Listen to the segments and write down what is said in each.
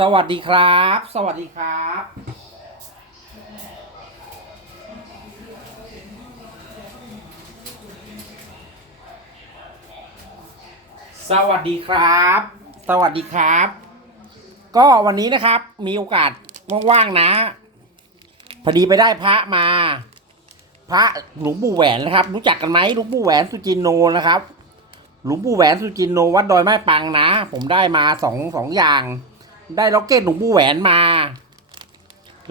สวัสดีครับ สวัสดีครับ สวัสดีครับ สวัสดีครับ ก็วันนี้นะครับมีโอกาสว่างๆนะ พอดีไปได้พระมา พระหลวงปู่แหวนนะครับ รู้จักกันไหมหลวงปู่แหวนสุจินโนนะครับ หลวงปู่แหวนสุจินโนวัดดอยแม่ปังนะ ผมได้มาสองสองอย่าง ได้ล็อกเก็ตหลวงปู่แหวนมา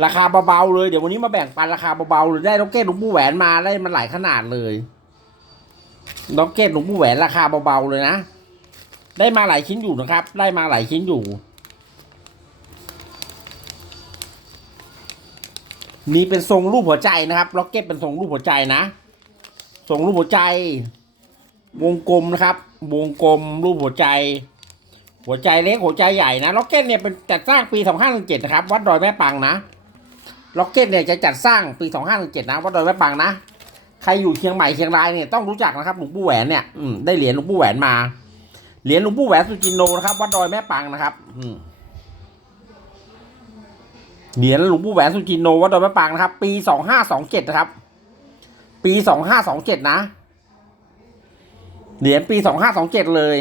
ราคาเบาๆเลย เดี๋ยววันนี้มาแบ่งปันราคาเบาๆเลยได้ล็อกเก็ตหลวงปู่แหวนมาได้มันหลายขนาดเลยล็อกเก็ตหลวงปู่แหวนราคาเบาๆเลยนะได้มาหลายชิ้นอยู่นะครับ ได้มาหลายชิ้นอยู่ นี่เป็นทรงรูปหัวใจนะครับล็อกเก็ตเป็นทรงรูปหัวใจนะทรงรูปหัวใจ วงกลมนะครับ วงกลมรูปหัวใจ หัวใจเล็กหัวใจใหญ่นะล็อกเก็ตเนี่ยเป็นจัดสร้างปี 2517นะครับวัดดอยแม่ปังนะล็อกเก็ตเนี่ยจะจัดสร้างปี 2517นะวัดดอยแม่ปังนะใครอยู่เชียงใหม่เชียงรายเนี่ยต้องรู้จักนะครับหลวงปู่แหวนเนี่ยได้เหรียญหลวงปู่แหวนมาเหรียญหลวงปู่แหวนสุจินโนนะครับวัดดอยแม่ปังนะครับอืเหรียญหลวงปู่แหวนสุจินโนวัดดอยแม่ปังนะครับ ปี 2527นะครับ ปี 2527นะเหรียญปี 2527เลย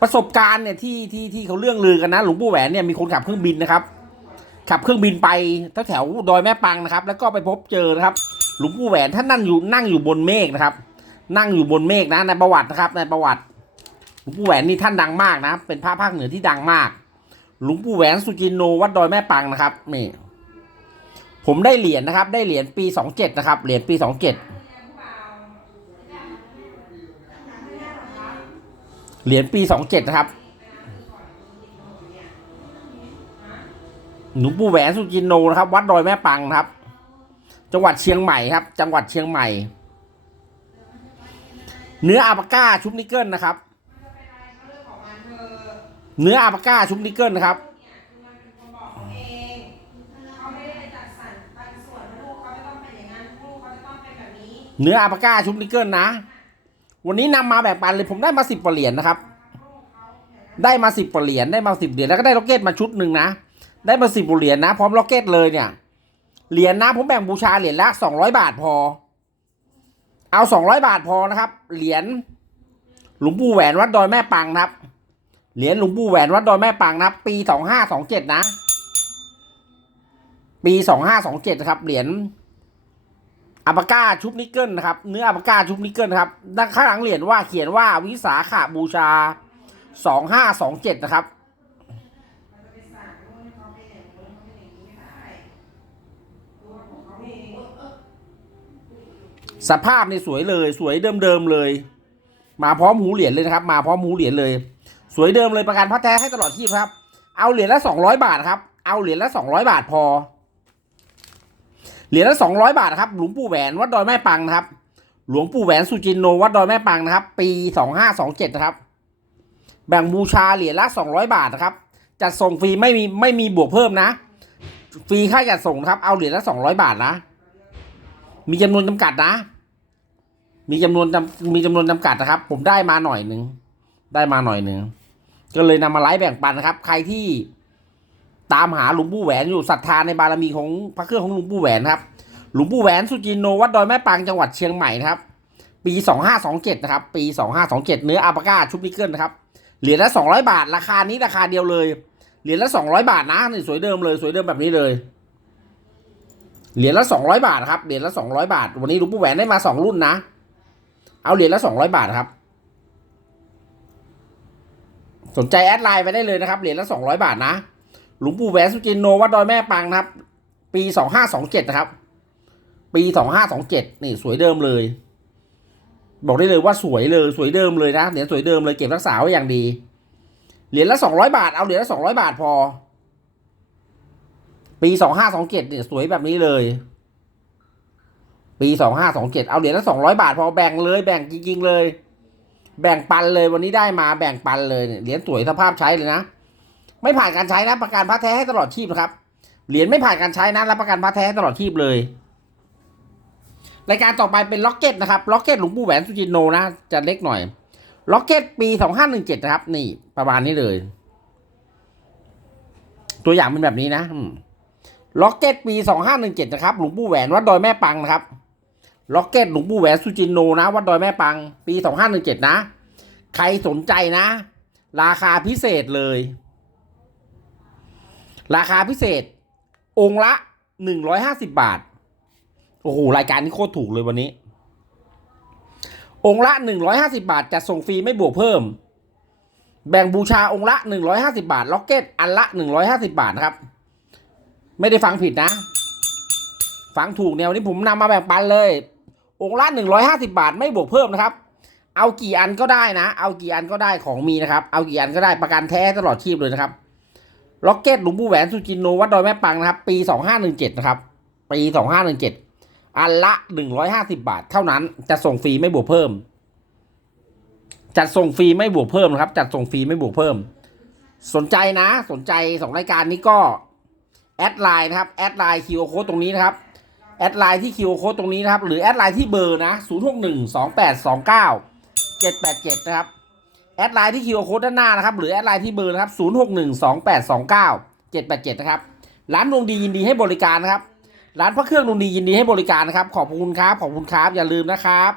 ประสบการณ์เนี่ยที่ที่ที่เขาเรื่องลือกันนะ หลวงปู่แหวนเนี่ยมีคนขับเครื่องบินนะครับ ขับเครื่องบินไปแถวแถวดอยแม่ปังนะครับ แล้วก็ไปพบเจอนะครับ หลวงปู่แหวนท่านนั่งอยู่นั่งอยู่บนเมฆนะครับ นั่งอยู่บนเมฆนะในประวัตินะครับ ในประวัติ หลวงปู่แหวนนี่ท่านดังมากนะเป็นพระภาคเหนือที่ดังมาก หลวงปู่แหวนสุจินโนวัดดอยแม่ปังนะครับนี่ผมได้เหรียญนะครับ ได้เหรียญปีสองเจ็ดนะครับเหรียญปีสองเจ็ด เหรียญปีสองเจ็ดนะครับหลวงปู่แหวนสุจินโนนะครับ วัดดอยแม่ปังนะครับ จังหวัดเชียงใหม่ครับ จังหวัดเชียงใหม่ เนื้ออาปาก้าชุบนิกเกิลนะครับ เนื้ออาปาก้าชุบนิกเกิลนะครับเนื้ออาปาก้าชุบนิกเกิลนะ วันนี้นำมาแบ่งปันเลยผมได้มาสิบเหรียญนะครับ ได้มาสิบเหรียญได้มาสิบเหรียญแล้วก็ได้ล็อกเก็ตมาชุดหนึ่งนะ ได้มาสิบเหรียญนะ พร้อมล็อกเก็ตเลยเนี่ย เหรียญนะผมแบ่งบูชาเหรียญละสองร้อยบาทพอ เอาสองร้อยบาทพอนะครับ เหรียญหลวงปู่แหวนวัดดอยแม่ปังนะครับ เหรียญหลวงปู่แหวนวัดดอยแม่ปังนะปีสองห้าสองเจ็ดนะ ปีสองห้าสองเจ็ดนะครับ เหรียญ อัปก้าชุบนิกเกิลนะครับ เนื้ออัปก้าชุบนิกเกิลครับด้านข้างหลังเหรียญว่าเขียนว่าวิสาขาบูชาสองห้าสองเจ็ดนะครับ สภาพในสวยเลย สวยเดิมๆเลย มาพร้อมหูเหรียญเลยนะครับ มาพร้อมหูเหรียญเลย สวยเดิมเลยประกันพระแท้ให้ตลอดชีพครับ เอาเหรียญละสองร้อยบาทครับ เอาเหรียญละสองร้อยบาทพอ เหรียญละสองร้อยบาทครับหลวงปู่แหวนวัดดอยแม่ปังนะครับ หลวงปู่แหวนสุจินโนวัดดอยแม่ปังนะครับ ปีสองห้าสองเจ็ดนะครับ แบ่งบูชาเหรียญละสองร้อยบาทนะครับจัดส่งฟรีไม่มีไม่มีบวกเพิ่มนะ ฟรีค่าจัดส่งนะครับ เอาเหรียญละสองร้อยบาทนะ มีจำนวนจำกัดนะ มีจำนวนจำมีจำนวนจำกัดนะครับ ผมได้มาหน่อยหนึ่งได้มาหน่อยหนึ่งก็เลยนำมาไลฟ์แบ่งปันนะครับ ใครที่ ตามหาหลวงปู่แหวนอยู่ศรัทธาในบารมีของพระเครื่องของหลวงปู่แหวนครับหลวงปู่แหวนสุจินโนวัดดอยแม่ปางจังหวัดเชียงใหม่นะครับ ปีสองห้าสองเจ็ดนะครับ ปีสองห้าสองเจ็ดเนื้ออาปาก้าชุบนิกเกิลนะครับเหรียญละสองร้อยบาท ราคานี้ราคาเดียวเลยเหรียญละสองร้อยบาทนะนี่สวยเดิมเลยสวยเดิมแบบนี้เลยเหรียญละสองร้อยบาทครับเหรียญละสองร้อยบาท วันนี้หลวงปู่แหวนได้มาสองรุ่นนะ เอาเหรียญละสองร้อยบาทครับ สนใจแอดไลน์ไปได้เลยนะครับเหรียญละสองร้อยบาทนะ หลวงปู่แหวนสุจินโนวัดดอยแม่ปังนะครับ ปีสองห้าสองเจ็ดนะครับ ปีสองห้าสองเจ็ดนี่สวยเดิมเลย บอกได้เลยว่าสวยเลยสวยเดิมเลยนะเหรียญสวยเดิมเลยเก็บรักษาไว้อย่างดี เหรียญละสองร้อยบาทเอาเหรียญละสองร้อยบาทพอ ปีสองห้าสองเจ็ดเนี่ยสวยแบบนี้เลย ปีสองห้าสองเจ็ดเอาเหรียญละสองร้อยบาทพอแบ่งเลยแบ่งจริงๆเลย แบ่งปันเลยวันนี้ได้มาแบ่งปันเลยเนี่ยเหรียญสวยสภาพใช้เลยนะ ไม่ผ่านการใช้นะประกันพระแท้ให้ตลอดชีพนะครับ เหรียญไม่ผ่านการใช้นะรับประกันพระแท้ให้ตลอดชีพเลย รายการต่อไปเป็นล็อกเก็ตนะครับ ล็อกเก็ตหลวงปู่แหวนสุจินโนนะ จะเล็กหน่อย ล็อกเก็ตปีสองห้าหนึ่งเจ็ดนะครับ นี่ประมาณนี้เลย ตัวอย่างเป็นแบบนี้นะล็อกเก็ตปีสองห้าหนึ่งเจ็ดนะครับหลวงปู่แหวนวัดดอยแม่ปังนะครับ ล็อกเก็ตหลวงปู่แหวนสุจินโนนะวัดดอยแม่ปัง ปีสองห้าหนึ่งเจ็ดนะ ใครสนใจนะ ราคาพิเศษเลย ราคาพิเศษ องค์ละหนึ่งร้อยห้าสิบบาท โอ้โห รายการนี้โคตรถูกเลยวันนี้ องค์ละหนึ่งร้อยห้าสิบาทจะส่งฟรีไม่บวกเพิ่ม แบ่งบูชาองค์ละหนึ่งร้อยห้าสิบาท ล็อกเก็ตอันละหนึ่งร้อยห้าสิบาทนะครับ ไม่ได้ฟังผิดนะ ฟังถูกแนวนี้ผมนำมาแบ่งปันเลย องค์ละหนึ่งร้อยห้าสิบาท ไม่บวกเพิ่มนะครับเอากี่อันก็ได้นะ เอากี่อันก็ได้ของมีนะครับ เอากี่อันก็ได้ประกันแท้ตลอดชีพเลยนะครับ ล็อกเก็ตหลวงปู่แหวนสุจินโนวัดดอยแม่ปังนะครับ ปีสองห้าหนึ่งเจ็ดนะครับ ปีสองห้าหนึ่งเจ็ดอันละหนึ่งร้อยห้าสิบาท เท่านั้นจะส่งฟรีไม่บวกเพิ่ม จัดส่งฟรีไม่บวกเพิ่มนะครับ จัดส่งฟรีไม่บวกเพิ่ม สนใจนะ สนใจสองรายการนี้ก็แอดไลน์นะครับแอดไลน์คิวโค้ดตรงนี้นะครับแอดไลน์ที่คิวโค้ดตรงนี้นะครับ หรือแอดไลน์ที่เบอร์นะศูนย์หกหนึ่งสองแปดสองเก้าเจ็ดแปดเจ็ดนะครับ แอดไลน์ที่คิวโค้ดด้านหน้านะครับ หรือแอดไลน์ที่เบอร์นะครับ 0612829787 นะครับ ร้านดวงดียินดีให้บริการนะครับ ร้านพระเครื่องดวงดียินดีให้บริการนะครับ ขอบคุณครับ ขอบคุณครับ อย่าลืมนะครับ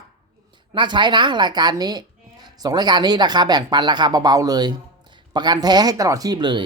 น่าใช้นะรายการนี้สองรายการนี้ราคาแบ่งปันราคาเบาๆเลย ประกันแท้ให้ตลอดชีพเลย